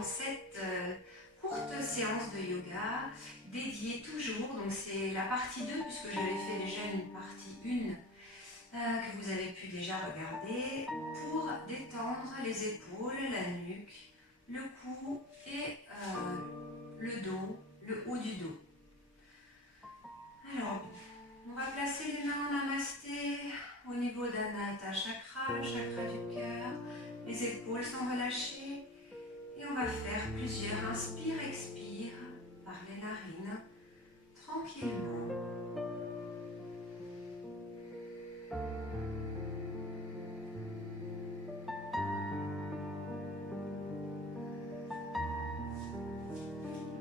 dans cette courte séance de yoga dédiée toujours, donc c'est la partie 2 puisque j'avais fait déjà une partie 1 que vous avez pu déjà regarder pour détendre les épaules, la nuque, le cou et le dos, le haut du dos. Alors, on va placer les mains en namasté au niveau d'Anahata Chakra, le chakra du cœur. Les épaules sont relâchées et on va faire plusieurs inspire, expire par les narines tranquillement.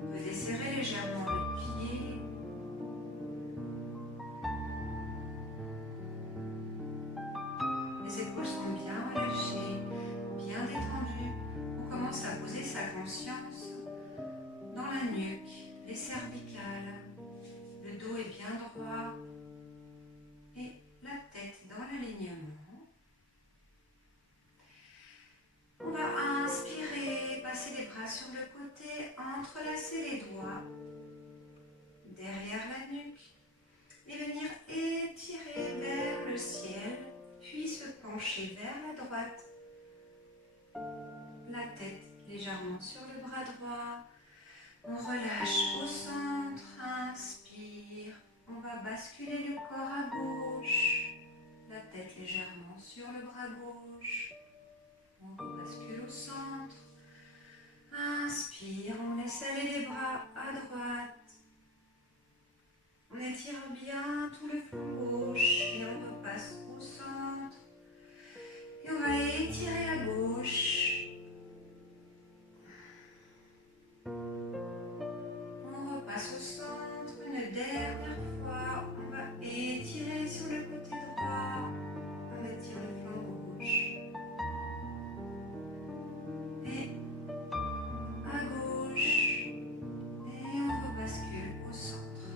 On peut desserrer légèrement les pieds. Les épaules sont bien relâchées, bien détendues. On commence à poser sa conscience dans la nuque, les cervicales. Le dos est bien droit et la tête dans l'alignement. On va inspirer, passer les bras sur le côté, entrelacer les doigts derrière la nuque et venir étirer vers le ciel, puis se pencher vers la droite. La tête légèrement sur le bras droit. On relâche au centre, inspire. On va basculer le corps à gauche. La tête légèrement sur le bras gauche. On bascule au centre. Inspire, on laisse aller les bras à droite. On étire bien tout le flanc gauche et on repasse au centre. Et on va étirer à gauche. On repasse au centre une dernière fois. On va étirer sur le côté droit. On étire le flanc gauche. Et à gauche. Et on rebascule au centre.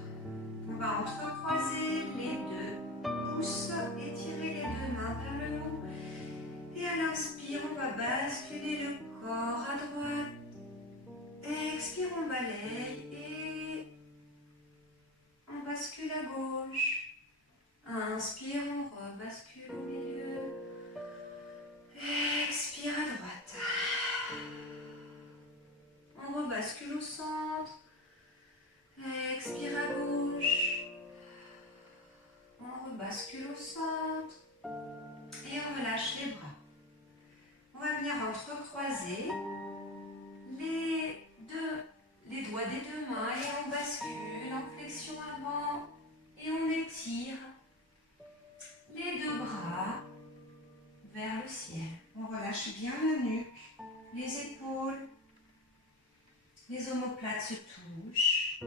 On va entrecroiser les deux pouces, étirer les deux mains vers le haut. Et à l'inspire, on va basculer le corps à droite. Expire, on balaye et on bascule à gauche. Inspire, on rebascule au milieu. Expire à droite. On rebascule au centre. Expire à gauche. On rebascule au centre. Et on relâche les bras. On va venir entrecroiser les doigts des deux mains et on bascule en flexion avant et on étire les deux bras vers le ciel. On relâche bien la nuque, les épaules, les omoplates se touchent.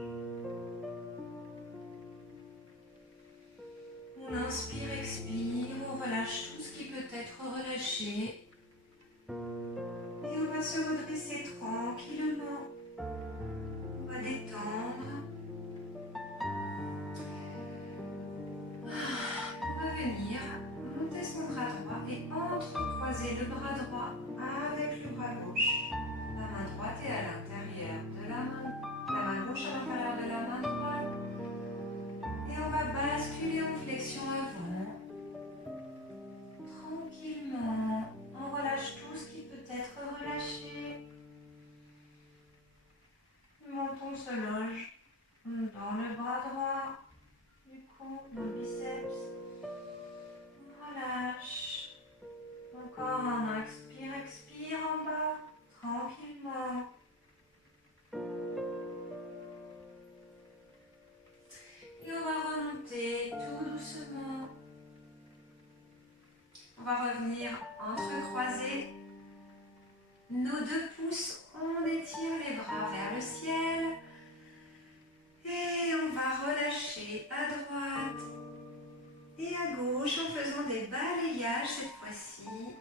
On inspire, expire, on relâche tout ce qui peut être relâché. Et on va se redresser tranquillement. On va détendre. On va venir monter son bras droit et entrecroiser le bras droit avec le bras gauche. La main droite est à l'intérieur de la main gauche à l'intérieur de la main droite. Et on va basculer en flexion avant. Tranquillement, on relâche tout ce qui peut être relâché. Le menton se loge dans le bras droit, du cou, dans le biceps. On relâche. Encore un expire, expire en bas, tranquillement. Et on va remonter tout doucement. On va revenir entrecroiser nos deux pouces. On étire les bras vers le ciel. Et on va relâcher à droite et à gauche en faisant des balayages cette fois-ci.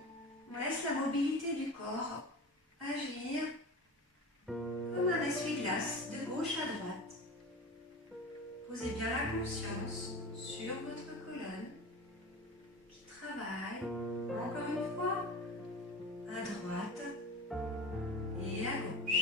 On laisse la mobilité du corps agir comme un essuie-glace de gauche à droite. Posez bien la conscience sur votre colonne qui travaille, encore une fois, à droite et à gauche.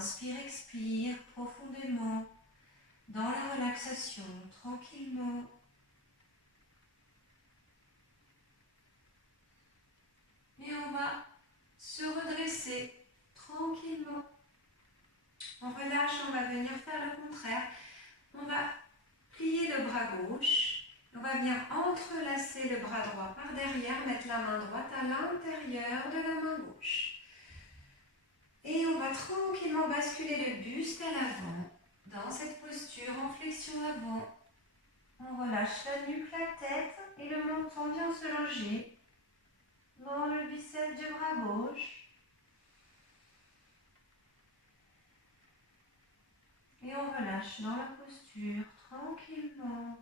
inspire, expire profondément dans la relaxation, tranquillement. Et on va se redresser tranquillement. On relâche, on va venir faire le contraire. On va plier le bras gauche. On va venir entrelacer le bras droit par derrière, mettre la main droite à l'intérieur de la main gauche. Et on va tranquillement basculer le buste à l'avant, dans cette posture en flexion avant. On relâche la nuque, la tête et le menton vient se loger dans le biceps du bras gauche. Et on relâche dans la posture tranquillement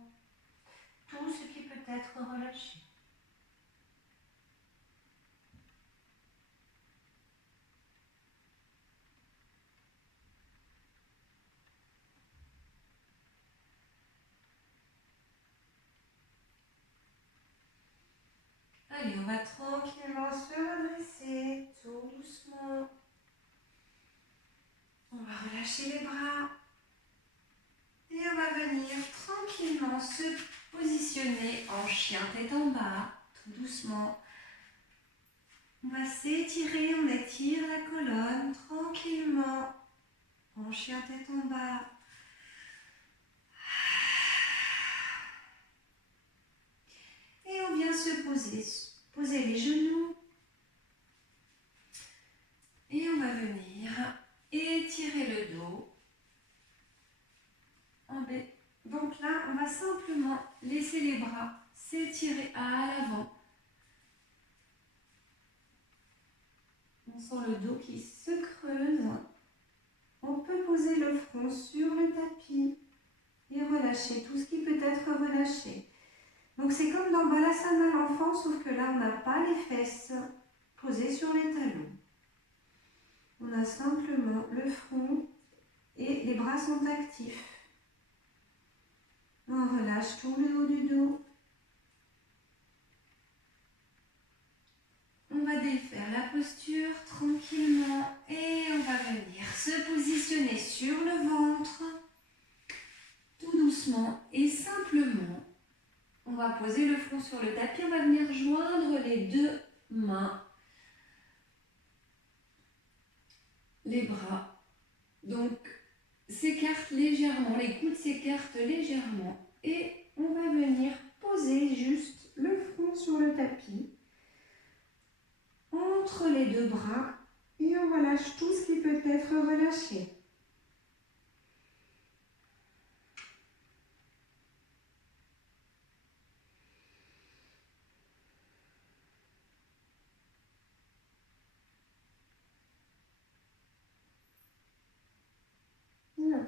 tout ce qui peut être relâché. Allez, on va tranquillement se redresser, tout doucement. On va relâcher les bras. Et on va venir tranquillement se positionner en chien tête en bas, tout doucement. On va s'étirer, on étire la colonne tranquillement en chien tête en bas. Et on vient se poser les genoux. Et on va venir étirer le dos. Donc là, on va simplement laisser les bras s'étirer à l'avant. On sent le dos qui se creuse. On peut poser le front sur le tapis et relâcher tout ce qui peut être relâché. Donc c'est comme dans Balasana l'enfant, sauf que là on n'a pas les fesses posées sur les talons. On a simplement le front et les bras sont actifs. On relâche tout le haut du dos. On va défaire la posture tranquillement et on va venir se positionner sur le ventre, tout doucement et simplement. On va poser le front sur le tapis, on va venir joindre les deux mains, les bras. Donc, s'écartent légèrement, les coudes s'écartent légèrement et on va venir poser juste le front sur le tapis, entre les deux bras et on relâche tout ce qui peut être relâché.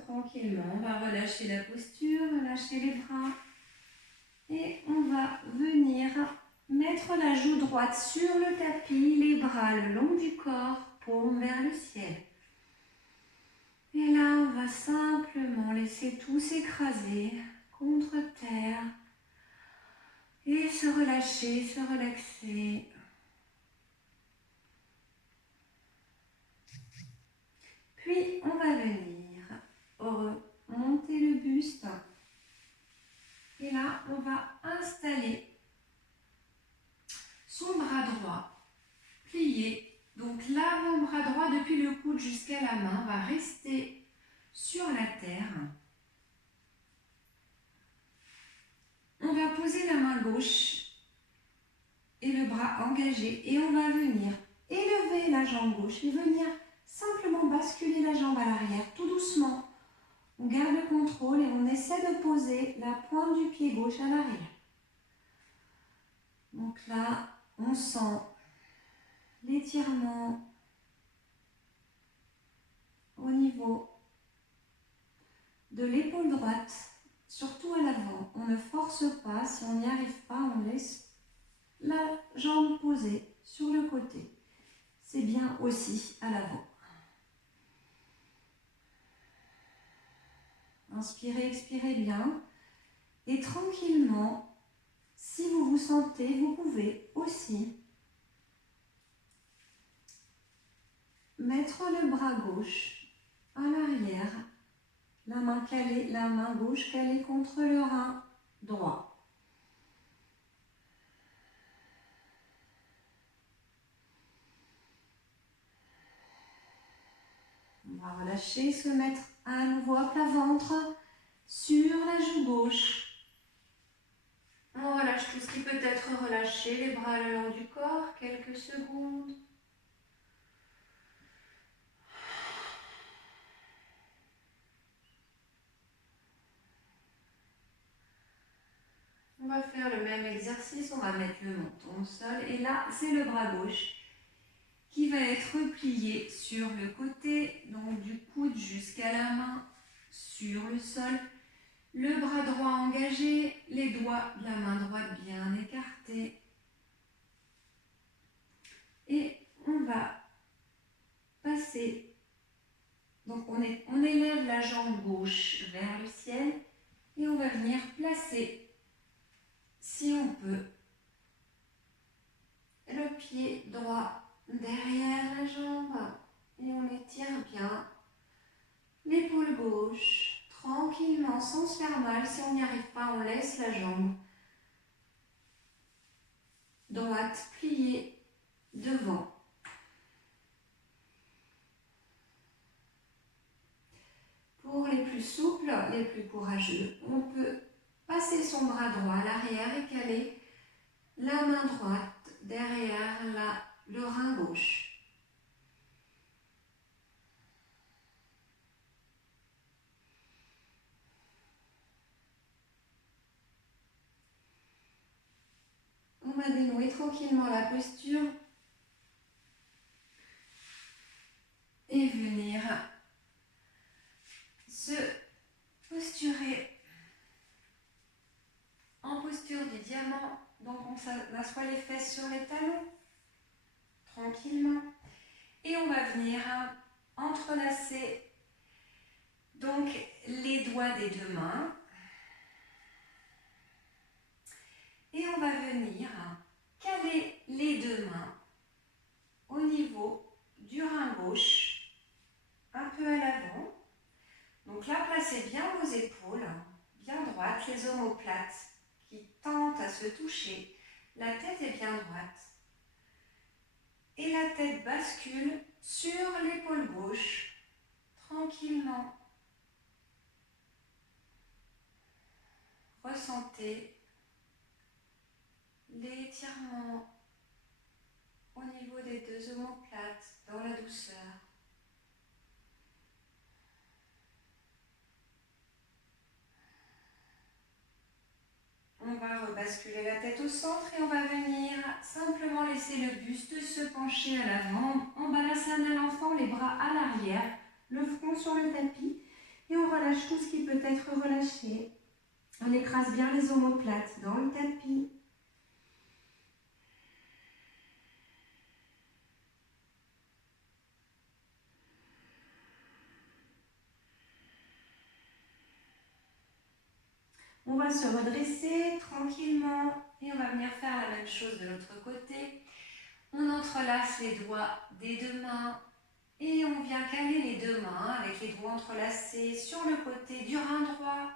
Tranquillement, on va relâcher la posture, relâcher les bras et on va venir mettre la joue droite sur le tapis, les bras le long du corps, paume vers le ciel. Et là, on va simplement laisser tout s'écraser contre terre et se relâcher, se relaxer. Puis, on va venir remonter le buste. Et là, on va installer son bras droit plié. Donc, l'avant-bras droit depuis le coude jusqu'à la main va rester sur la terre. On va poser la main gauche et le bras engagé et on va venir élever la jambe gauche et venir simplement basculer la jambe à l'arrière tout doucement. On garde le contrôle et on essaie de poser la pointe du pied gauche à l'arrière. Donc là, on sent l'étirement au niveau de l'épaule droite, surtout à l'avant. On ne force pas, si on n'y arrive pas, on laisse la jambe posée sur le côté. C'est bien aussi à l'avant. Inspirez, expirez bien. Et tranquillement, si vous vous sentez, vous pouvez aussi mettre le bras gauche à l'arrière. La main calée, la main gauche calée contre le rein droit. On va relâcher, se mettre à nouveau à plat ventre sur la joue gauche. On relâche tout ce qui peut être relâché, les bras le long du corps, quelques secondes. On va faire le même exercice, on va mettre le menton au sol et là c'est le bras gauche qui va être plié sur le côté, donc du coude jusqu'à la main sur le sol. Le bras droit engagé, les doigts de la main droite bien écartés. Et on va passer, donc on élève la jambe gauche vers le ciel et on va venir placer, si on peut, le pied droit derrière la jambe et on étire bien l'épaule gauche, tranquillement, sans se faire mal. Si on n'y arrive pas, on laisse la jambe droite pliée devant. Pour les plus souples, les plus courageux, on peut passer son bras droit à l'arrière et caler la main droite derrière le rein gauche. On va dénouer tranquillement la posture et venir se posturer en posture du diamant. Donc on assoit les fesses sur les talons, tranquillement. Et on va venir entrelacer donc les doigts des deux mains. Et on va venir caler les deux mains au niveau du rein gauche, un peu à l'avant. Donc là, placez bien vos épaules, bien droites, les omoplates qui tentent à se toucher. La tête est bien droite. Et la tête bascule sur l'épaule gauche, tranquillement. Ressentez l'étirement au niveau des deux omoplates dans la douceur. On va rebasculer la tête au centre et on va venir simplement laisser le buste se pencher à l'avant. En balasana l'enfant, les bras à l'arrière, le front sur le tapis et on relâche tout ce qui peut être relâché. On écrase bien les omoplates dans le tapis. On va se redresser tranquillement et on va venir faire la même chose de l'autre côté. On entrelace les doigts des deux mains et on vient caler les deux mains avec les doigts entrelacés sur le côté du rein droit.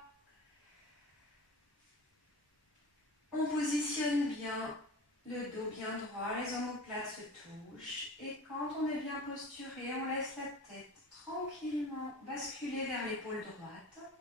On positionne bien le dos bien droit, les omoplates se touchent et quand on est bien posturé, on laisse la tête tranquillement basculer vers l'épaule droite.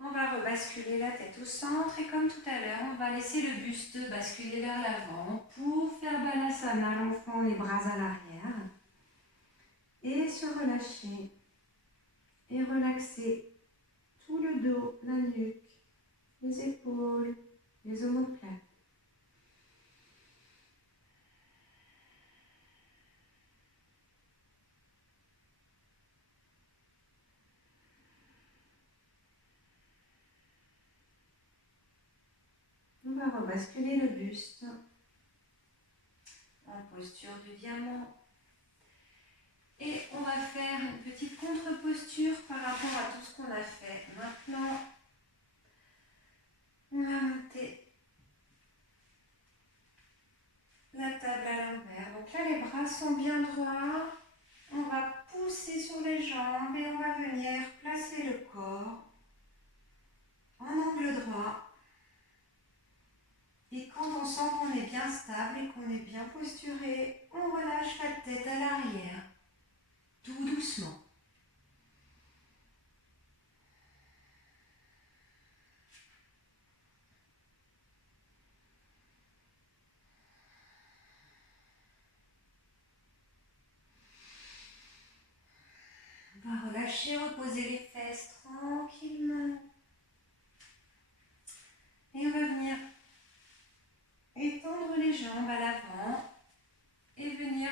On va rebasculer la tête au centre et comme tout à l'heure, on va laisser le buste basculer vers l'avant pour faire balasana l'enfant, les bras à l'arrière. Et se relâcher et relaxer tout le dos, la nuque, les épaules, les omoplates. va rebasculer le buste en posture du diamant. Et on va faire une petite contre-posture par rapport à tout ce qu'on a fait. Maintenant, on va monter la table à l'envers. Donc là, les bras sont bien droits. On va pousser sur les jambes et on va venir placer le corps en angle droit. Et quand on sent qu'on est bien stable et qu'on est bien posturé, on relâche la tête à l'arrière, tout doucement. On va relâcher, reposer les fesses tranquillement. Et on va venir étendre les jambes à l'avant et venir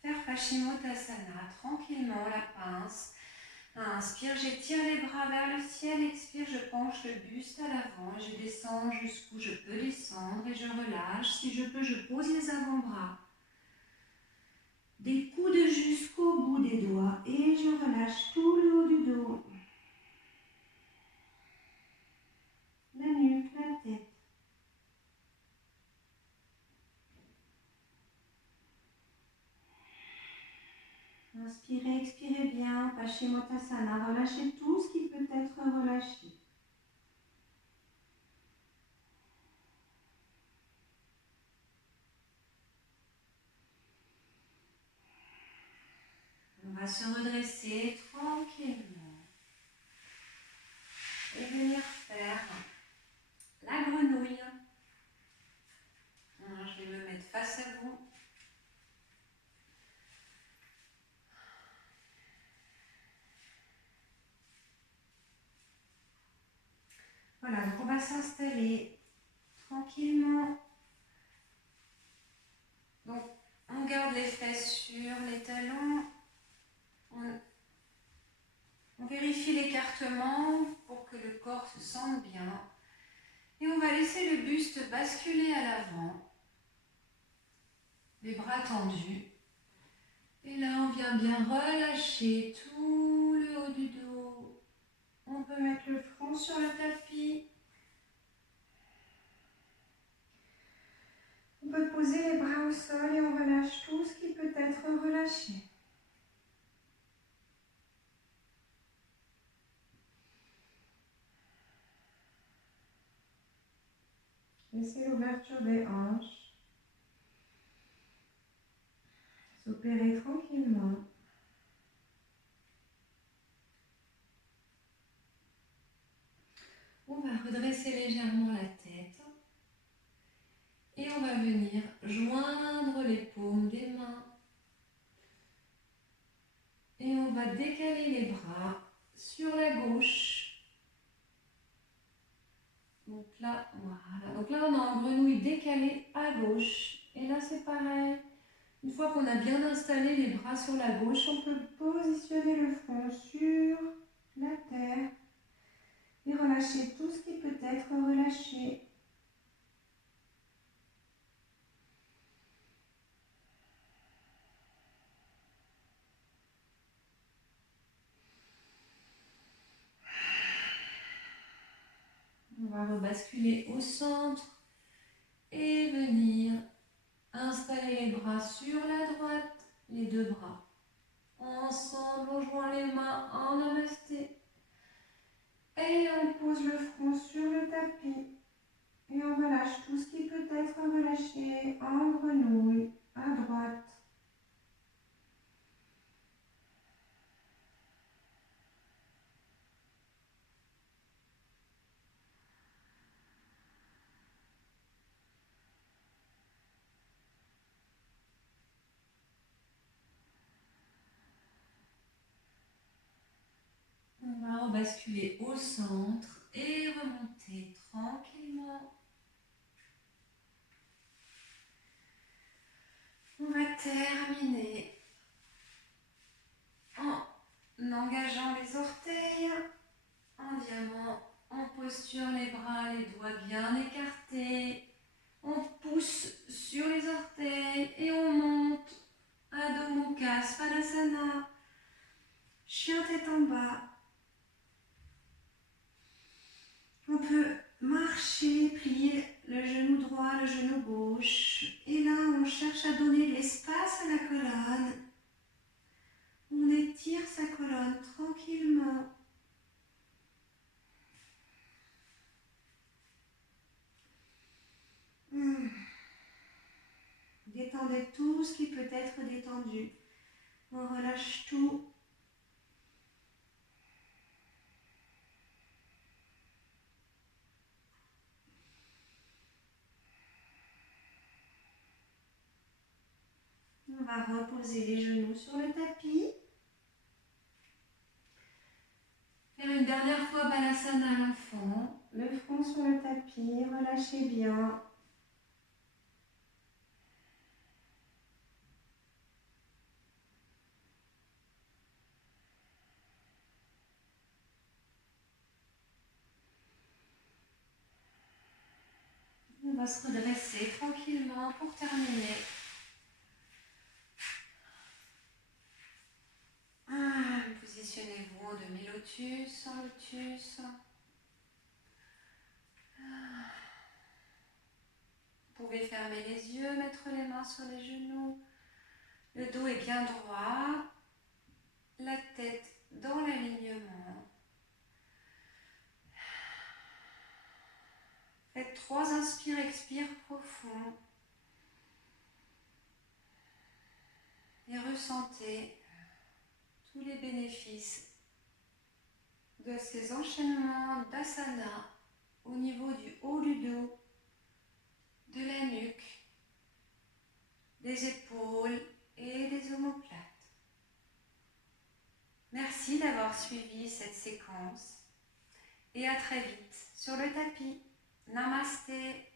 faire Paschimottanasana tranquillement, la pince. Inspire, j'étire les bras vers le ciel. Expire, je penche le buste à l'avant. Je descends jusqu'où je peux descendre et je relâche. Si je peux, je pose les avant-bras. Des coudes jusqu'au bout des doigts et je relâche tout le haut du dos. La nuque, la tête. Inspirez, expirez bien, Paschimottanasana, relâchez tout ce qui peut être relâché. On va se redresser tranquillement et venir faire la grenouille. Je vais me mettre face à vous. Voilà, donc on va s'installer tranquillement. Donc, on garde les fesses sur les talons. On vérifie l'écartement pour que le corps se sente bien. Et on va laisser le buste basculer à l'avant. Les bras tendus. Et là, on vient bien relâcher tout le haut du dos. On peut mettre le front sur le tapis. On peut poser les bras au sol et on relâche tout ce qui peut être relâché. Laissez l'ouverture des hanches s'opérer tranquillement. On va redresser légèrement la tête et on va venir joindre les paumes des mains. Et on va décaler les bras sur la gauche. Donc là, voilà. Donc là, on a en grenouille décalée à gauche. Et là, c'est pareil. Une fois qu'on a bien installé les bras sur la gauche, on peut positionner le front sur la terre et relâcher tout ce qui peut être relâché. On va rebasculer au centre et venir installer les bras sur la droite, les deux bras. Ensemble, on joint les mains en namasté. Et on pose le front sur le tapis. Et on relâche tout ce qui peut être relâché en grenouille à droite. On va rebasculer au centre et remonter tranquillement. On va terminer en engageant les orteils, en diamant, en posture, les bras, les doigts bien écartés. chien tête en bas. On peut marcher, plier le genou droit, le genou gauche. Et là, on cherche à donner de l'espace à la colonne. On étire sa colonne tranquillement. Détendez tout ce qui peut être détendu. On relâche tout. On va reposer les genoux sur le tapis. Faire une dernière fois Balasana à l'enfant. Le front sur le tapis, relâchez bien. On va se redresser tranquillement pour terminer. Positionnez-vous en demi-lotus, en lotus. Vous pouvez fermer les yeux, mettre les mains sur les genoux. Le dos est bien droit. La tête dans l'alignement. Faites 3 inspires, expires profonds. Et ressentez tous les bénéfices de ces enchaînements d'asana au niveau du haut du dos, de la nuque, des épaules et des omoplates. Merci d'avoir suivi cette séquence et à très vite sur le tapis. Namasté.